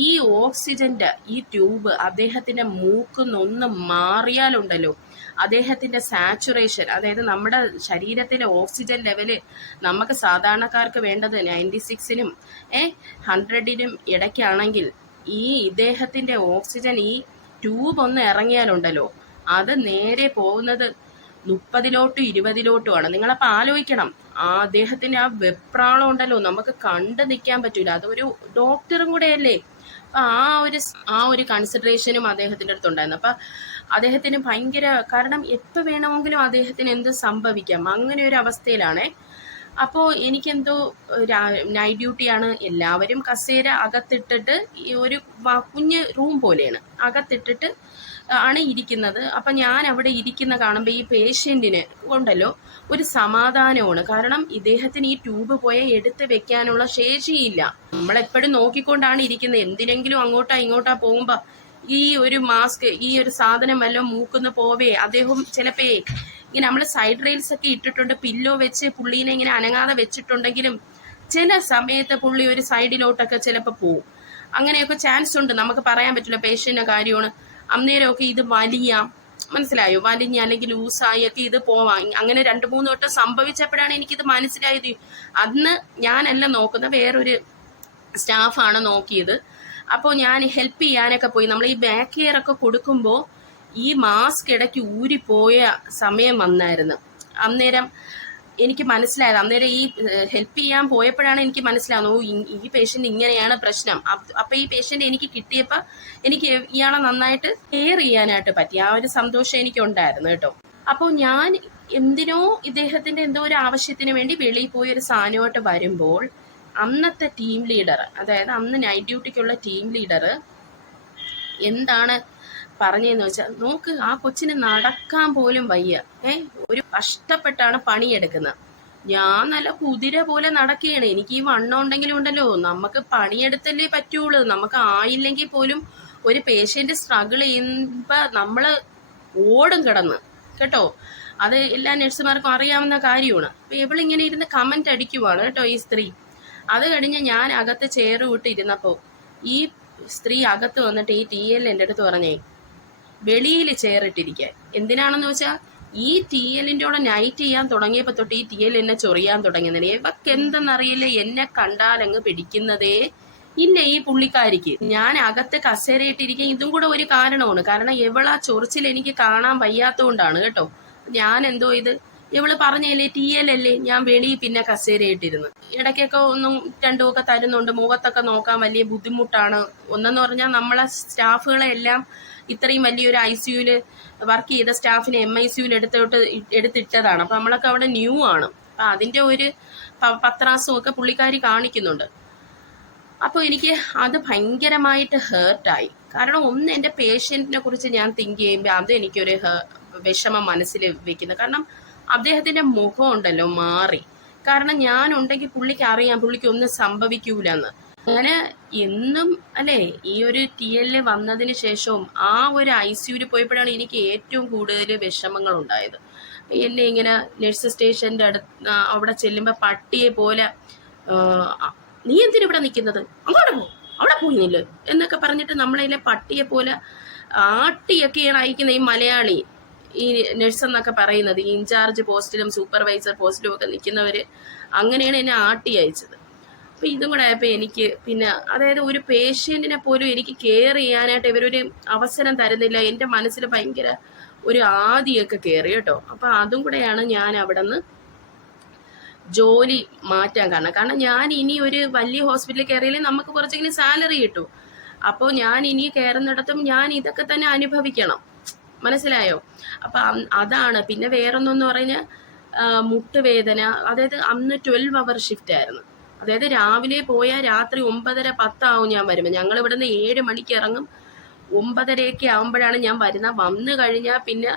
ഈ ഓക്സിജൻ്റെ ഈ ട്യൂബ് അദ്ദേഹത്തിൻ്റെ മൂക്കുന്നൊന്ന് മാറിയാലുണ്ടല്ലോ, അദ്ദേഹത്തിൻ്റെ സാച്ചുറേഷൻ, അതായത് നമ്മുടെ ശരീരത്തിലെ ഓക്സിജൻ ലെവല് നമുക്ക് സാധാരണക്കാർക്ക് വേണ്ടത് 96-നും 100-നും ഇടയ്ക്കാണെങ്കിൽ ഈ ഇദ്ദേഹത്തിൻ്റെ ഓക്സിജൻ ഈ ട്യൂബ് ഒന്ന് ഇറങ്ങിയാലുണ്ടല്ലോ, അത് നേരെ പോകുന്നത് 30-ലോട്ടും 20-ലോട്ടുമാണ്. നിങ്ങളപ്പോൾ ആലോചിക്കണം, അദ്ദേഹത്തിന് ആ വെപ്രാളം ഉണ്ടല്ലോ, നമുക്ക് കണ്ടു നിൽക്കാൻ പറ്റൂല. അതൊരു ഡോക്ടറും കൂടെ അല്ലേ. ആ ഒരു കൺസിഡറേഷനും അദ്ദേഹത്തിൻ്റെ അടുത്തുണ്ടായിരുന്നു. അപ്പം അദ്ദേഹത്തിന് ഭയങ്കര, കാരണം എപ്പോൾ വേണമെങ്കിലും അദ്ദേഹത്തിന് എന്ത് സംഭവിക്കാം, അങ്ങനെ ഒരു അവസ്ഥയിലാണേ. അപ്പോൾ എനിക്കെന്തോ നൈറ്റ് ഡ്യൂട്ടിയാണ്, എല്ലാവരും കസേര അകത്തിട്ടിട്ട് ഈ ഒരു കുഞ്ഞ് റൂം പോലെയാണ്, അകത്തിട്ടിട്ട് ആണ് ഇരിക്കുന്നത്. അപ്പം ഞാൻ അവിടെ ഇരിക്കുന്ന കാണുമ്പോൾ ഈ പേഷ്യൻറ്റിന് ഉണ്ടല്ലോ ഒരു സമാധാനമാണ്. കാരണം ഇദ്ദേഹത്തിന് ഈ ട്യൂബ് എടുത്ത് വെക്കാനുള്ള ശേഷിയില്ല. നമ്മളെപ്പോഴും നോക്കിക്കൊണ്ടാണ് ഇരിക്കുന്നത്. എന്തിനെങ്കിലും അങ്ങോട്ടാ ഇങ്ങോട്ടാ പോകുമ്പോൾ ഈ ഒരു മാസ്ക്, ഈ ഒരു സാധനം വല്ലതും മൂക്കുന്ന പോവേ അദ്ദേഹം ചിലപ്പോ ഇങ്ങനെ നമ്മൾ സൈഡ് റെയിൽസ് ഒക്കെ ഇട്ടിട്ടുണ്ട്, പില്ലോ വെച്ച് പുള്ളീനെ ഇങ്ങനെ അനങ്ങാതെ വെച്ചിട്ടുണ്ടെങ്കിലും ചില സമയത്ത് പുള്ളി ഒരു സൈഡിലോട്ടൊക്കെ ചിലപ്പോൾ പോവും. അങ്ങനെയൊക്കെ ചാൻസ് ഉണ്ട്, നമുക്ക് പറയാൻ പറ്റില്ല, പേഷ്യൻ്റെ കാര്യമാണ്. അന്നേരമൊക്കെ ഇത് വലിയാം, മനസ്സിലായോ, വലിഞ്ഞ് അല്ലെങ്കിൽ ലൂസായി ഒക്കെ ഇത് പോവാം. അങ്ങനെ 2-3 വട്ടം സംഭവിച്ചപ്പോഴാണ് എനിക്കിത് മനസ്സിലായത്. അന്ന് ഞാനല്ല നോക്കുന്നത്, വേറൊരു സ്റ്റാഫാണ് നോക്കിയത്. അപ്പോൾ ഞാൻ ഹെൽപ്പ് ചെയ്യാനൊക്കെ പോയി. നമ്മൾ ഈ ബാക്ക് കെയർ ഒക്കെ കൊടുക്കുമ്പോൾ ഈ മാസ്ക് ഇടയ്ക്ക് ഊരിപ്പോയ സമയം വന്നായിരുന്നു. അന്നേരം എനിക്ക് മനസ്സിലായത്, അന്നേരം ഈ ഹെൽപ്പ് ചെയ്യാൻ പോയപ്പോഴാണ് എനിക്ക് മനസ്സിലാവുന്നത്, ഈ പേഷ്യൻ്റ് ഇങ്ങനെയാണ് പ്രശ്നം. അപ്പം ഈ പേഷ്യൻ്റ് എനിക്ക് കിട്ടിയപ്പോൾ എനിക്ക് ഇയാളെ നന്നായിട്ട് കെയർ ചെയ്യാനായിട്ട് പറ്റി. ആ ഒരു സന്തോഷം എനിക്കുണ്ടായിരുന്നു കേട്ടോ. അപ്പോൾ ഞാൻ എന്തിനോ ഇദ്ദേഹത്തിൻ്റെ എന്തോ ഒരു ആവശ്യത്തിന് വേണ്ടി വെളിയിൽ പോയി ഒരു സാധനമായിട്ട് വരുമ്പോൾ അന്നത്തെ ടീം ലീഡർ, അതായത് അന്ന് നൈറ്റ് ഡ്യൂട്ടിക്കുള്ള ടീം ലീഡർ എന്താണ് പറഞ്ഞതെന്ന് വെച്ചാൽ, നോക്ക് ആ കൊച്ചിന് നടക്കാൻ പോലും വയ്യ, ഒരു കഷ്ടപ്പെട്ടാണ് പണിയെടുക്കുന്നത്. ഞാൻ നല്ല കുതിര പോലെ നടക്കുകയാണ്. എനിക്ക് ഈ വണ്ണം ഉണ്ടെങ്കിലും ഉണ്ടല്ലോ, നമുക്ക് പണിയെടുത്തല്ലേ പറ്റുള്ളൂ. നമുക്ക് ആയില്ലെങ്കിൽ പോലും ഒരു പേഷ്യൻ്റ് സ്ട്രഗിൾ ചെയ്യുമ്പോൾ നമ്മൾ ഓടും കിടന്ന് കേട്ടോ. അത് എല്ലാ നഴ്സുമാർക്കും അറിയാവുന്ന കാര്യമാണ്. അപ്പം ഇവളിങ്ങനെ ഇരുന്ന് കമൻ്റ് അടിക്കുവാണ് കേട്ടോ ഈ സ്ത്രീ. അത് കഴിഞ്ഞ് ഞാൻ അകത്ത് ചെയർ വിട്ടിരുന്നപ്പോൾ ഈ സ്ത്രീ അകത്ത് വന്നിട്ട് ഈ TL എൻ്റെ അടുത്ത് പറഞ്ഞേ, വെളിയിൽ ചെയറിട്ടിരിക്കാൻ. എന്തിനാണെന്ന് വെച്ചാൽ ഈ TL കൂടെ നൈറ്റ് ചെയ്യാൻ തുടങ്ങിയപ്പോൾ തൊട്ട് ഈ TL എന്നെ ചൊറിയാൻ തുടങ്ങിയതിന്. ഇവക്ക് എന്തെന്നറിയില്ല, എന്നെ കണ്ടാലങ്ങ് പിടിക്കുന്നതേ ഇല്ല ഈ പുള്ളിക്കാരിക്ക്. ഞാൻ അകത്ത് കസേരയിട്ടിരിക്കാൻ ഇതും കൂടെ ഒരു കാരണമാണ്. കാരണം ഇവളാ ചൊറിച്ചിൽ എനിക്ക് കാണാൻ വയ്യാത്തതുകൊണ്ടാണ് കേട്ടോ. ഞാൻ എന്തോ ഇത് ഇവള് പറഞ്ഞല്ലേ TL അല്ലേ, ഞാൻ വെളിയിൽ പിന്നെ കസേരയിട്ടിരുന്നു. ഇടയ്ക്കൊക്കെ ഒന്നും രണ്ടും ഒക്കെ തരുന്നുണ്ട്, മുഖത്തൊക്കെ നോക്കാൻ വലിയ ബുദ്ധിമുട്ടാണ്. ഒന്നെന്ന് പറഞ്ഞാൽ നമ്മളെ സ്റ്റാഫുകളെ എല്ലാം ഇത്രയും വലിയൊരു ICUവിൽ വർക്ക് ചെയ്ത സ്റ്റാഫിനെ MICUവിൽ എടുത്തിട്ടതാണ്. അപ്പം നമ്മളൊക്കെ അവിടെ ന്യൂ ആണ്. അപ്പം അതിൻ്റെ ഒരു പത്രാസും ഒക്കെ പുള്ളിക്കാരി കാണിക്കുന്നുണ്ട്. അപ്പോൾ എനിക്ക് അത് ഭയങ്കരമായിട്ട് ഹേർട്ടായി. കാരണം ഒന്ന്, എൻ്റെ പേഷ്യൻറ്റിനെ കുറിച്ച് ഞാൻ തിങ്ക് ചെയ്യുമ്പോൾ അത് എനിക്കൊരു വിഷമം മനസ്സിൽ വെക്കുന്നത്. കാരണം അദ്ദേഹത്തിൻ്റെ മുഖം ഉണ്ടല്ലോ മാറി. കാരണം ഞാനുണ്ടെങ്കിൽ പുള്ളിക്ക് അറിയാം പുള്ളിക്ക് ഒന്നും സംഭവിക്കൂലെന്ന്. അങ്ങനെ എന്നും അല്ലേ ഈ ഒരു TL വന്നതിന് ശേഷവും ആ ഒരു ICUവിൽ പോയപ്പോഴാണ് എനിക്ക് ഏറ്റവും കൂടുതൽ വിഷമങ്ങൾ ഉണ്ടായത്. എന്നെ ഇങ്ങനെ നഴ്സ് സ്റ്റേഷൻ്റെ അവിടെ ചെല്ലുമ്പോൾ പട്ടിയെ പോലെ, നീ എന്തിനാ ഇവിടെ നിൽക്കുന്നത്, അങ്ങോട്ട് പോ, അവിടെ പോയില്ല എന്നൊക്കെ പറഞ്ഞിട്ട് നമ്മളതിലെ പട്ടിയെ പോലെ ആട്ടിയൊക്കെയാണ് അയക്കുന്നത് ഈ മലയാളി, ഈ നഴ്സ് എന്നൊക്കെ പറയുന്നത്. ഈ ഇൻചാർജ് പോസ്റ്റിലും സൂപ്പർവൈസർ പോസ്റ്റിലും ഒക്കെ നിൽക്കുന്നവർ അങ്ങനെയാണ് എന്നെ ആട്ടി അയച്ചത്. അപ്പം ഇതും കൂടെ ആയപ്പോൾ എനിക്ക് പിന്നെ, അതായത് ഒരു പേഷ്യൻറ്റിനെ പോലും എനിക്ക് കെയർ ചെയ്യാനായിട്ട് ഇവരൊരു അവസരം തരുന്നില്ല. എൻ്റെ മനസ്സിൽ ഭയങ്കര ഒരു ആദിയൊക്കെ കയറി കേട്ടോ. അപ്പം അതും കൂടെയാണ് ഞാൻ അവിടെ നിന്ന് ജോലി മാറ്റാൻ കാരണം ഞാൻ ഇനി ഒരു വലിയ ഹോസ്പിറ്റലിൽ കയറിയാലേ നമുക്ക് കുറച്ചെങ്കിലും സാലറി കിട്ടും. അപ്പോൾ ഞാൻ ഇനി കയറുന്നിടത്തും ഞാൻ ഇതൊക്കെ തന്നെ അനുഭവിക്കണം, മനസ്സിലായോ? അപ്പം അതാണ്. പിന്നെ വേറൊന്നെന്ന് പറഞ്ഞാൽ മുട്ടുവേദന. അതായത് അന്ന് 12 hour ഷിഫ്റ്റ് ആയിരുന്നു. അതായത് രാവിലെ പോയാൽ രാത്രി 9:30-10 ആവും ഞാൻ വരുമ്പോൾ. ഞങ്ങൾ ഇവിടുന്ന് 7 മണിക്ക് ഇറങ്ങും, 9:30 ആകുമ്പോഴാണ് ഞാൻ വരുന്നത്. വന്നു കഴിഞ്ഞാൽ പിന്നെ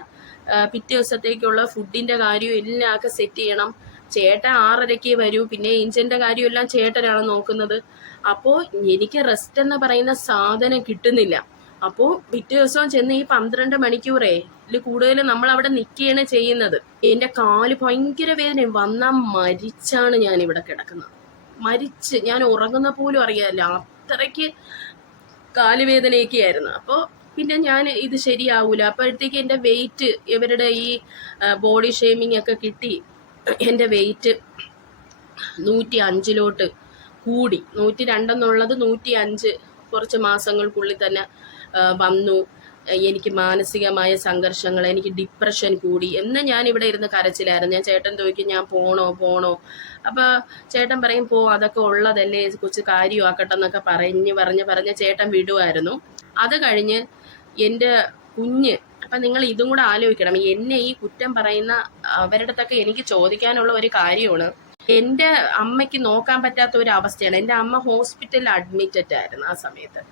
പിറ്റേ ദിവസത്തേക്കുള്ള ഫുഡിൻ്റെ കാര്യവും എല്ലാം ഒക്കെ സെറ്റ് ചെയ്യണം. ചേട്ടൻ 6:30 വരൂ. പിന്നെ എഞ്ചിൻ്റെ കാര്യമെല്ലാം ചേട്ടനാണ് നോക്കുന്നത്. അപ്പോൾ എനിക്ക് റെസ്റ്റ് എന്ന് പറയുന്ന സാധനം കിട്ടുന്നില്ല. അപ്പോൾ പിറ്റേ ദിവസം ചെന്ന് ഈ 12 മണിക്കൂറേ ഇതിൽ കൂടുതൽ നമ്മൾ അവിടെ നിൽക്കുകയാണ് ചെയ്യുന്നത്. എൻ്റെ കാല് ഭയങ്കര വേദന, വന്നാൽ മരിച്ചാണ് ഞാൻ ഇവിടെ കിടക്കുന്നത്. മരിച്ച് ഞാൻ ഉറങ്ങുന്ന പോലും അറിയാമല്ല, അത്രയ്ക്ക് കാലുവേദനയൊക്കെ ആയിരുന്നു. അപ്പോൾ പിന്നെ ഞാൻ ഇത് ശരിയാവൂല. അപ്പോഴത്തേക്ക് എൻ്റെ വെയിറ്റ് ഇവരുടെ ഈ ബോഡി ഷേമിങ് ഒക്കെ കിട്ടി എൻ്റെ വെയിറ്റ് 105 കൂടി. 102 എന്നുള്ളത് 105 കുറച്ച് മാസങ്ങൾക്കുള്ളിൽ തന്നെ വന്നു. എനിക്ക് മാനസികമായ സംഘർഷങ്ങൾ, എനിക്ക് ഡിപ്രഷൻ കൂടി. എന്ന് ഞാൻ ഇവിടെ ഇരുന്ന് കരച്ചിലായിരുന്നു. ഞാൻ ചേട്ടൻ ചോദിക്കും ഞാൻ പോണോ. അപ്പോൾ ചേട്ടൻ പറയും പോ, അതൊക്കെ ഉള്ളതല്ലേ, കൊച്ചു കാര്യമാക്കട്ടെ എന്നൊക്കെ പറഞ്ഞ് ചേട്ടൻ വിടുമായിരുന്നു. അത് കഴിഞ്ഞ് എൻ്റെ കുഞ്ഞ്, അപ്പം നിങ്ങൾ ഇതും കൂടെ ആലോചിക്കണം. എന്നെ ഈ കുറ്റം പറയുന്ന അവരുടെ അടുത്തൊക്കെ എനിക്ക് ചോദിക്കാനുള്ള ഒരു കാര്യമാണ്, എൻ്റെ അമ്മയ്ക്ക് നോക്കാൻ പറ്റാത്ത ഒരു അവസ്ഥയാണ്. എൻ്റെ അമ്മ ഹോസ്പിറ്റലിൽ അഡ്മിറ്റഡ് ആയിരുന്നു ആ സമയത്ത്.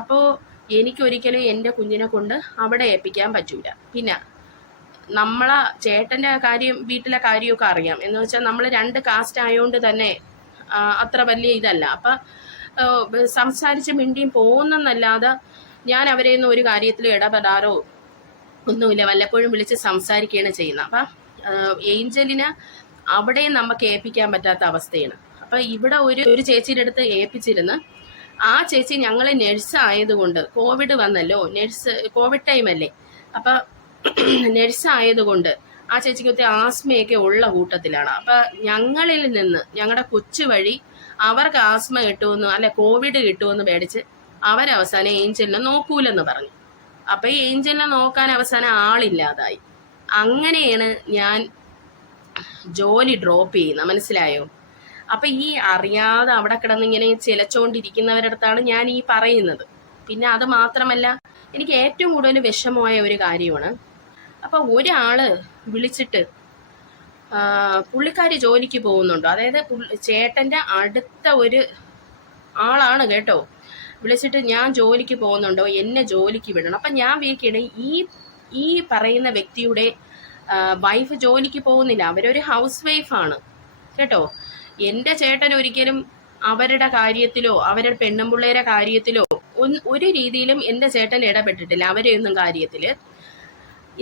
അപ്പോൾ എനിക്കൊരിക്കലും എൻ്റെ കുഞ്ഞിനെ കൊണ്ട് അവിടെ ഏൽപ്പിക്കാൻ പറ്റൂല. പിന്നെ നമ്മളെ ചേട്ടൻ്റെ കാര്യം, വീട്ടിലെ കാര്യമൊക്കെ അറിയാം. എന്ന് വെച്ചാൽ നമ്മൾ 2 കാസ്റ്റ് ആയതുകൊണ്ട് തന്നെ അത്ര വലിയ ഇതല്ല. അപ്പം സംസാരിച്ച് മിണ്ടിയും പോകുന്നല്ലാതെ ഞാൻ അവരെയൊന്നും ഒരു കാര്യത്തിലും ഇടപെടാറോ ഒന്നുമില്ല, വല്ലപ്പോഴും വിളിച്ച് സംസാരിക്കുകയാണ് ചെയ്യുന്നത്. അപ്പം ഏഞ്ചലിന് അവിടെയും നമുക്ക് ഏൽപ്പിക്കാൻ പറ്റാത്ത അവസ്ഥയാണ്. അപ്പം ഇവിടെ ഒരു ചേച്ചിയുടെ അടുത്ത് ഏൽപ്പിച്ചിരുന്ന് ആ ചേച്ചി ഞങ്ങൾ നഴ്സ് ആയതുകൊണ്ട്, കോവിഡ് വന്നല്ലോ, കോവിഡ് ടൈമല്ലേ, അപ്പം നഴ്സ് ആയതുകൊണ്ട് ആ ചേച്ചിക്ക് ഒത്തിരി ആസ്മയൊക്കെ ഉള്ള കൂട്ടത്തിലാണ്. അപ്പം ഞങ്ങളിൽ നിന്ന് ഞങ്ങളുടെ കൊച്ചു വഴി അവർക്ക് ആസ്മ കിട്ടുമെന്ന് അല്ല കോവിഡ് കിട്ടുമെന്ന് മേടിച്ച് അവരവസാനം ഏഞ്ചലിനെ നോക്കൂലെന്ന് പറഞ്ഞു. അപ്പം ഈ ഏഞ്ചലിനെ നോക്കാൻ അവസാനം ആളില്ലാതായി. അങ്ങനെയാണ് ഞാൻ ജോലി ഡ്രോപ്പ് ചെയ്യുന്നത്, മനസ്സിലായോ? അപ്പം ഈ അറിയാതെ അവിടെ കിടന്ന് ഇങ്ങനെ ചിലച്ചുകൊണ്ടിരിക്കുന്നവരുടെ അടുത്താണ് ഞാൻ ഈ പറയുന്നത്. പിന്നെ അത് മാത്രമല്ല, എനിക്ക് ഏറ്റവും കൂടുതൽ വിഷമമായ ഒരു കാര്യമാണ്, അപ്പം ഒരാള് വിളിച്ചിട്ട് പുള്ളിക്കാരി ജോലിക്ക് പോകുന്നുണ്ടോ, അതായത് ചേട്ടൻ്റെ അടുത്ത ഒരു ആളാണ് കേട്ടോ, വിളിച്ചിട്ട് ഞാൻ ജോലിക്ക് പോകുന്നുണ്ടോ, എന്നെ ജോലിക്ക് വിടണം. അപ്പം ഞാൻ വിചാരിക്കണേ ഈ പറയുന്ന വ്യക്തിയുടെ വൈഫ് ജോലിക്ക് പോകുന്നില്ല, അവരൊരു ഹൗസ് വൈഫാണ് കേട്ടോ. എൻ്റെ ചേട്ടൻ ഒരിക്കലും അവരുടെ കാര്യത്തിലോ അവരുടെ പെണ്ണുമ്പിള്ളേരെ കാര്യത്തിലോ ഒരു രീതിയിലും എൻ്റെ ചേട്ടൻ ഇടപെട്ടിട്ടില്ല, അവരെയൊന്നും കാര്യത്തിൽ.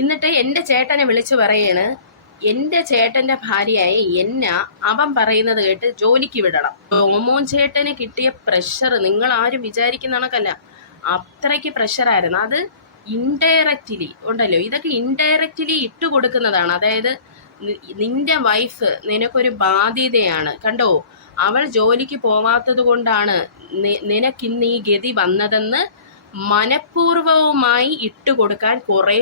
എന്നിട്ട് എൻ്റെ ചേട്ടനെ വിളിച്ചു പറയാണ് എൻ്റെ ചേട്ടൻ്റെ ഭാര്യയായി എന്നെ അവൻ പറയുന്നത് കേട്ട് ജോലിക്ക് വിടണം. ഓമോൻ ചേട്ടന് കിട്ടിയ പ്രഷർ നിങ്ങൾ ആരും വിചാരിക്കുന്ന കണക്കല്ല, അത്രയ്ക്ക് പ്രഷറായിരുന്നു. അത് ഇൻഡയറക്റ്റ്ലി ഉണ്ടല്ലോ, ഇതൊക്കെ ഇൻഡയറക്റ്റ്ലി ഇട്ട് കൊടുക്കുന്നതാണ്. അതായത് നിന്റെ വൈഫ് നിനക്കൊരു ബാധ്യതയാണ് കണ്ടോ, അവൾ ജോലിക്ക് പോവാത്തത് കൊണ്ടാണ് നിനക്കിന്ന് ഈ ഗതി വന്നതെന്ന് മനഃപൂർവവുമായി ഇട്ടുകൊടുക്കാൻ കുറേ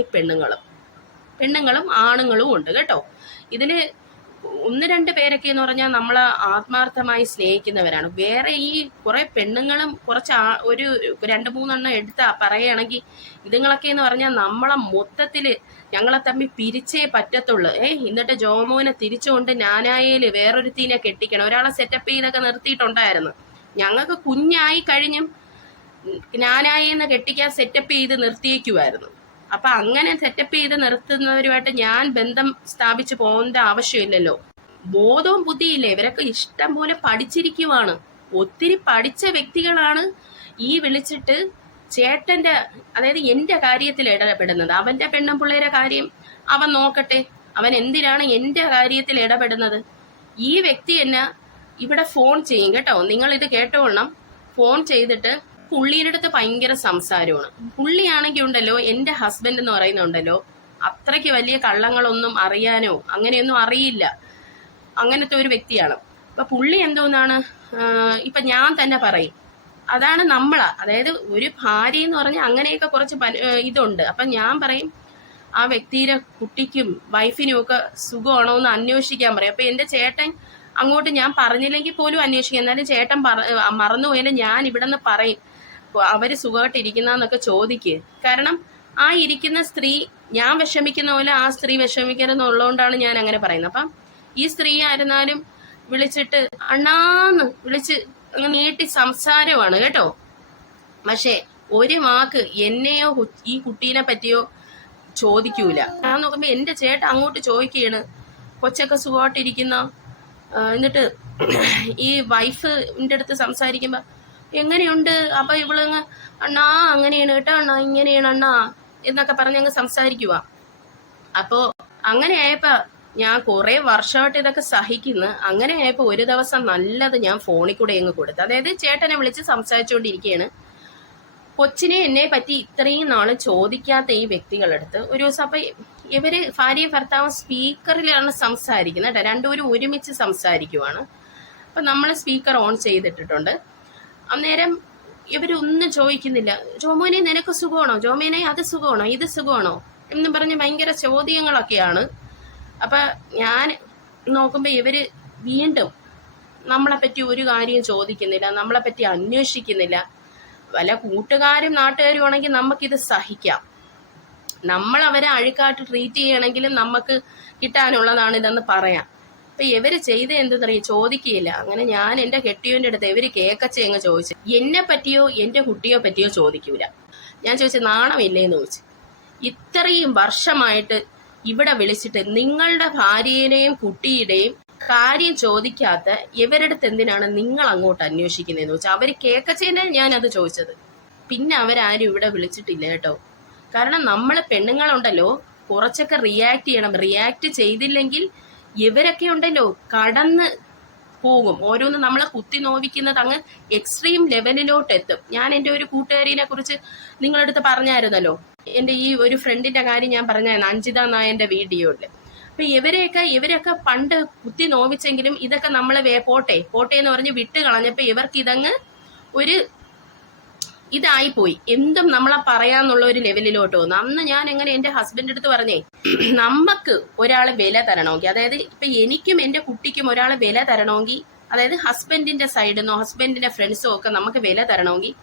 പെണ്ണുങ്ങളും ആണുങ്ങളും ഉണ്ട് കേട്ടോ. ഇതിൽ ഒന്ന് രണ്ട് പേരൊക്കെ എന്ന് പറഞ്ഞാൽ നമ്മളെ ആത്മാർത്ഥമായി സ്നേഹിക്കുന്നവരാണ്. വേറെ ഈ കുറെ പെണ്ണുങ്ങളും കുറച്ച് ഒരു 2-3 എടുത്താ പറയുകയാണെങ്കിൽ ഇതുങ്ങളൊക്കെ എന്ന് പറഞ്ഞാൽ നമ്മളെ മൊത്തത്തിൽ ഞങ്ങളെ തമ്മിൽ പിരിച്ചേ പറ്റത്തുള്ളൂ. എന്നിട്ട് ജോമോനെ തിരിച്ചുകൊണ്ട് നാനായേല് വേറൊരുത്തീനെ കെട്ടിക്കണം. ഒരാളെ സെറ്റപ്പ് ചെയ്തൊക്കെ നിർത്തിയിട്ടുണ്ടായിരുന്നു. ഞങ്ങൾക്ക് കുഞ്ഞായി കഴിഞ്ഞും നാനായെന്ന് കെട്ടിക്കാൻ സെറ്റപ്പ് ചെയ്ത് നിർത്തിയേക്കുമായിരുന്നു. അപ്പം അങ്ങനെ സെറ്റപ്പ് ചെയ്ത് നിർത്തുന്നവരുമായിട്ട് ഞാൻ ബന്ധം സ്ഥാപിച്ചു പോകേണ്ട ആവശ്യമില്ലല്ലോ. ബോധവും ബുദ്ധിയില്ലേ, ഇവരൊക്കെ ഇഷ്ടം പോലെ പഠിച്ചിരിക്കുവാണ്, ഒത്തിരി പഠിച്ച വ്യക്തികളാണ്. ഈ വിളിച്ചിട്ട് ചേട്ടൻ്റെ, അതായത് എൻ്റെ കാര്യത്തിൽ ഇടപെടുന്നത്. അവൻ്റെ പെണ്ണുപിള്ളേരെ കാര്യം അവൻ നോക്കട്ടെ, അവൻ എന്തിനാണ് എൻ്റെ കാര്യത്തിൽ ഇടപെടുന്നത്? ഈ വ്യക്തി എന്നെ ഇവിടെ ഫോൺ ചെയ്യും കേട്ടോ, നിങ്ങൾ ഇത് കേട്ടോളണം. ഫോൺ ചെയ്തിട്ട് പുള്ളിയുടെ അടുത്ത് ഭയങ്കര സംസാരമാണ്. പുള്ളിയാണെങ്കിൽ ഉണ്ടല്ലോ, എൻ്റെ ഹസ്ബൻഡ് എന്ന് പറയുന്നുണ്ടല്ലോ, അത്രയ്ക്ക് വലിയ കള്ളങ്ങളൊന്നും അറിയാനോ അങ്ങനെയൊന്നും അറിയില്ല, അങ്ങനത്തെ ഒരു വ്യക്തിയാണ്. അപ്പൊ പുള്ളി എന്തോന്നാണ്, ഇപ്പൊ ഞാൻ തന്നെ പറയും, അതാണ് അതായത് ഒരു ഭാര്യ എന്ന് പറഞ്ഞാൽ അങ്ങനെയൊക്കെ കുറച്ച് ഇതുണ്ട്. അപ്പൊ ഞാൻ പറയും ആ വ്യക്തിയുടെ കുട്ടിക്കും വൈഫിനും ഒക്കെ സുഖമാണോ എന്ന് അന്വേഷിക്കാൻ പറയും. അപ്പൊ എൻ്റെ ചേട്ടൻ അങ്ങോട്ട് ഞാൻ പറഞ്ഞില്ലെങ്കിൽ പോലും അന്വേഷിക്കും. എന്നാലും ചേട്ടൻ മറന്നുപോയാലും ഞാൻ ഇവിടെ നിന്ന് പറയും അവര് സുഖമായിട്ടിരിക്കുന്നൊക്കെ ചോദിക്ക്. കാരണം ആ ഇരിക്കുന്ന സ്ത്രീ ഞാൻ വിഷമിക്കുന്ന പോലെ ആ സ്ത്രീ വിഷമിക്കരുതെന്നുള്ളതുകൊണ്ടാണ് ഞാൻ അങ്ങനെ പറയുന്നത്. അപ്പം ഈ സ്ത്രീ ആയിരുന്നാലും വിളിച്ചിട്ട് അണ്ണാന്ന് വിളിച്ച് അങ്ങ് നീട്ടി സംസാരമാണ് കേട്ടോ. പക്ഷെ ഒരു വാക്ക് എന്നെയോ ഈ കുട്ടീനെ പറ്റിയോ ചോദിക്കൂല. ഞാൻ നോക്കുമ്പോ എൻ്റെ ചേട്ടൻ അങ്ങോട്ട് ചോദിക്കുകയാണ് കൊച്ചൊക്കെ സുഖമായിട്ടിരിക്കുന്ന. എന്നിട്ട് ഈ വൈഫിൻ്റെ അടുത്ത് സംസാരിക്കുമ്പോ എങ്ങനെയുണ്ട്, അപ്പൊ ഇവളങ്ങ് അണ്ണാ അങ്ങനെയാണ് കേട്ടോ, അണ്ണാ ഇങ്ങനെയാണ് അണ്ണാ എന്നൊക്കെ പറഞ്ഞ് അങ്ങ് സംസാരിക്കുക. അപ്പോ അങ്ങനെ ആയപ്പോ ഞാൻ കുറെ വർഷമായിട്ട് ഇതൊക്കെ സഹിക്കുന്നു. അങ്ങനെ ആയപ്പോ ഒരു ദിവസം നല്ലത് ഞാൻ ഫോണിൽ കൂടെ അങ്ങ് കൊടുത്തു. അതായത് ചേട്ടനെ വിളിച്ച് സംസാരിച്ചുകൊണ്ടിരിക്കുകയാണ്. കൊച്ചിനെ എന്നെ പറ്റി ഇത്രയും നാള് ചോദിക്കാത്ത ഈ വ്യക്തികളടുത്ത് ഒരു ദിവസം, അപ്പൊ ഇവര് ഭാര്യയും ഭർത്താവും സ്പീക്കറിലാണ് സംസാരിക്കുന്നത് കേട്ടോ, രണ്ടുപേരും ഒരുമിച്ച് സംസാരിക്കുവാണ്. അപ്പൊ നമ്മൾ സ്പീക്കർ ഓൺ ചെയ്തിട്ടിട്ടുണ്ട്. അന്നേരം ഇവരൊന്നും ചോദിക്കുന്നില്ല. ജോമോനെ നിനക്ക് സുഖമാണോ, ജോമോനെ അത് സുഖമാണോ, ഇത് സുഖമാണോ എന്നും പറഞ്ഞ് ഭയങ്കര ചോദ്യങ്ങളൊക്കെയാണ്. അപ്പൊ ഞാൻ നോക്കുമ്പോ ഇവര് വീണ്ടും നമ്മളെപ്പറ്റി ഒരു കാര്യം ചോദിക്കുന്നില്ല, നമ്മളെപ്പറ്റി അന്വേഷിക്കുന്നില്ല. വല്ല കൂട്ടുകാരും നാട്ടുകാരും ആണെങ്കിൽ നമുക്കിത് സഹിക്കാം, നമ്മൾ അവരെ അഴുക്കായിട്ട് ട്രീറ്റ് ചെയ്യണമെങ്കിലും നമുക്ക് കിട്ടാനുള്ളതാണ് ഇതെന്ന് പറയാം. അപ്പൊ ഇവര് ചെയ്ത് എന്തെന്നറിയ ചോദിക്കുകയില്ല. അങ്ങനെ ഞാൻ എൻ്റെ കെട്ടിയോന്റെ അടുത്ത് ഇവര് കേക്കച്ച അങ്ങ് ചോദിച്ചു, എന്നെ പറ്റിയോ എൻ്റെ കുട്ടിയോ പറ്റിയോ ചോദിക്കൂല. ഞാൻ ചോദിച്ചു നാണമില്ലേന്ന് ചോദിച്ചു. ഇത്രയും വർഷമായിട്ട് ഇവിടെ വിളിച്ചിട്ട് നിങ്ങളുടെ ഭാര്യയുടെയും കുട്ടിയുടെയും കാര്യം ചോദിക്കാത്ത ഇവരുടെ അടുത്ത് എന്തിനാണ് നിങ്ങൾ അങ്ങോട്ട് അന്വേഷിക്കുന്നതെന്ന് ചോദിച്ചാൽ അവര് കേക്കച്ചേന്റെ ഞാൻ അത് ചോദിച്ചത്. പിന്നെ അവരാരും ഇവിടെ വിളിച്ചിട്ടില്ല കേട്ടോ. കാരണം നമ്മൾ പെണ്ണുങ്ങളുണ്ടല്ലോ കുറച്ചൊക്കെ റിയാക്ട് ചെയ്യണം. റിയാക്ട് ചെയ്തില്ലെങ്കിൽ ഇവരൊക്കെ ഉണ്ടല്ലോ കടന്ന് പോകും. ഓരോന്ന് നമ്മളെ കുത്തി നോവിക്കുന്നത് അങ്ങ് എക്സ്ട്രീം ലെവലിലോട്ട് എത്തും. ഞാൻ എൻ്റെ ഒരു കൂട്ടുകാരിനെ കുറിച്ച് നിങ്ങളടുത്ത് പറഞ്ഞായിരുന്നല്ലോ, എൻ്റെ ഈ ഒരു ഫ്രണ്ടിന്റെ കാര്യം ഞാൻ പറഞ്ഞായിരുന്നു അഞ്ജിത നായന്റെ വീഡിയോയിൽ. അപ്പൊ ഇവരൊക്കെ പണ്ട് കുത്തി നോവിച്ചെങ്കിലും ഇതൊക്കെ നമ്മളെ പോട്ടെ എന്ന് പറഞ്ഞ് വിട്ട് കളഞ്ഞപ്പോ ഇവർക്ക് ഇതങ്ങ് ഒരു ഇതായിപ്പോയി. എന്തും നമ്മളെ പറയാന്നുള്ള ഒരു ലെവലിലോട്ട് വന്നു. അന്ന് ഞാൻ എങ്ങനെ എൻ്റെ ഹസ്ബൻഡ് അടുത്ത് പറഞ്ഞേ, നമുക്ക് ഒരാളെ വില തരണമെങ്കിൽ, അതായത് ഇപ്പൊ എനിക്കും എൻ്റെ കുട്ടിക്കും ഒരാളെ വില തരണമെങ്കിൽ, അതായത് ഹസ്ബൻഡിന്റെ സൈഡിൽ നിന്നോ ഹസ്ബൻഡിന്റെ ഫ്രണ്ട്സോ ഒക്കെ നമുക്ക് വില തരണമെങ്കിൽ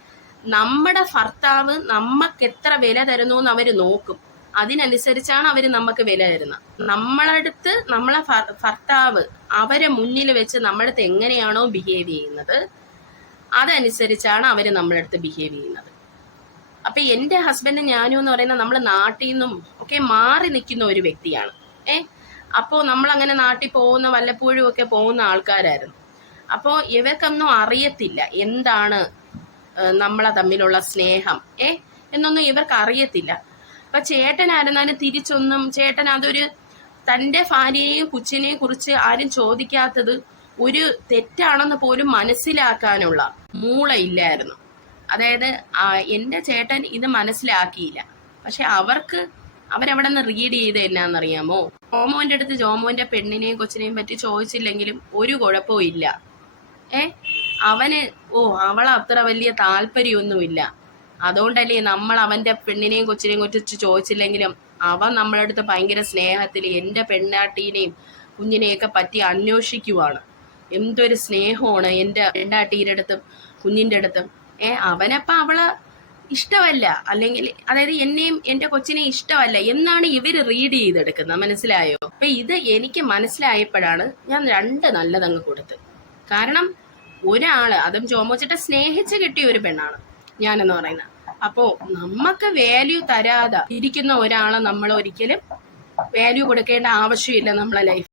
നമ്മുടെ ഭർത്താവ് നമുക്ക് എത്ര വില തരുന്നു എന്ന് അവര് നോക്കും. അതിനനുസരിച്ചാണ് അവര് നമുക്ക് വില തരുന്നത്. നമ്മളടുത്ത് നമ്മളെ ഭർത്താവ് അവരെ മുന്നിൽ വെച്ച് നമ്മളടുത്ത് എങ്ങനെയാണോ ബിഹേവ് ചെയ്യുന്നത് അതനുസരിച്ചാണ് അവര് നമ്മളെ അടുത്ത് ബിഹേവ് ചെയ്യുന്നത്. അപ്പൊ എൻ്റെ ഹസ്ബൻഡ് ഞാനും എന്ന് പറയുന്നത് നമ്മൾ നാട്ടിൽ നിന്നും ഒക്കെ മാറി നിൽക്കുന്ന ഒരു വ്യക്തിയാണ്. അപ്പോൾ നമ്മളങ്ങനെ നാട്ടിൽ പോകുന്ന വല്ലപ്പോഴും ഒക്കെ പോകുന്ന ആൾക്കാരായിരുന്നു. അപ്പോൾ ഇവർക്കൊന്നും അറിയത്തില്ല എന്താണ് നമ്മളെ തമ്മിലുള്ള സ്നേഹം എന്നൊന്നും ഇവർക്ക് അറിയത്തില്ല. അപ്പൊ ചേട്ടനായിരുന്നാലും തിരിച്ചൊന്നും ചേട്ടൻ അതൊരു തൻ്റെ ഭാര്യയെയും കൊച്ചിനെയും കുറിച്ച് ആരും ചോദിക്കാത്തത് ഒരു തെറ്റാണെന്ന് പോലും മനസ്സിലാക്കാനുള്ള മൂളയില്ലായിരുന്നു. അതായത് എൻ്റെ ചേട്ടൻ ഇത് മനസ്സിലാക്കിയില്ല. പക്ഷെ അവരവിടെ നിന്ന് റീഡ് ചെയ്ത് എന്നാന്നറിയാമോ, ജോമോന്റെ അടുത്ത് ജോമോന്റെ പെണ്ണിനെയും കൊച്ചിനെയും പറ്റി ചോദിച്ചില്ലെങ്കിലും ഒരു കുഴപ്പവും ഇല്ല. അവന് അവളെ അത്ര വലിയ താല്പര്യമൊന്നുമില്ല, അതുകൊണ്ടല്ലേ നമ്മൾ അവന്റെ പെണ്ണിനെയും കൊച്ചിനെയും കുറിച്ച് ചോദിച്ചില്ലെങ്കിലും അവൻ നമ്മളടുത്ത് ഭയങ്കര സ്നേഹത്തിൽ എൻ്റെ പെണ്ണാട്ടീനെയും കുഞ്ഞിനെയൊക്കെ പറ്റി അന്വേഷിക്കുവാണ്. എന്തൊരു സ്നേഹമാണ് എൻ്റെ പെണ്ണാട്ടീൻ്റെ അടുത്തും കുഞ്ഞിൻ്റെ അടുത്തും. അവനപ്പ അവളെ ഇഷ്ടമല്ല, അല്ലെങ്കിൽ അതായത് എന്നെയും എൻ്റെ കൊച്ചിനെയും ഇഷ്ടമല്ല എന്നാണ് ഇവര് റീഡ് ചെയ്തെടുക്കുന്നത്. മനസ്സിലായോ? അപ്പൊ ഇത് എനിക്ക് മനസ്സിലായപ്പോഴാണ് ഞാൻ 2 നല്ലതങ്ങ് കൊടുത്ത്. കാരണം ഒരാള്, അതും ജോമോച്ചിട്ട് സ്നേഹിച്ച് കിട്ടിയ ഒരു പെണ്ണാണ് ഞാനെന്ന് പറയുന്നത്. അപ്പോ നമുക്ക് വാല്യൂ തരാതെ ഇരിക്കുന്ന ഒരാളെ നമ്മൾ ഒരിക്കലും വാല്യൂ കൊടുക്കേണ്ട ആവശ്യമില്ല നമ്മളെ ലൈഫ്.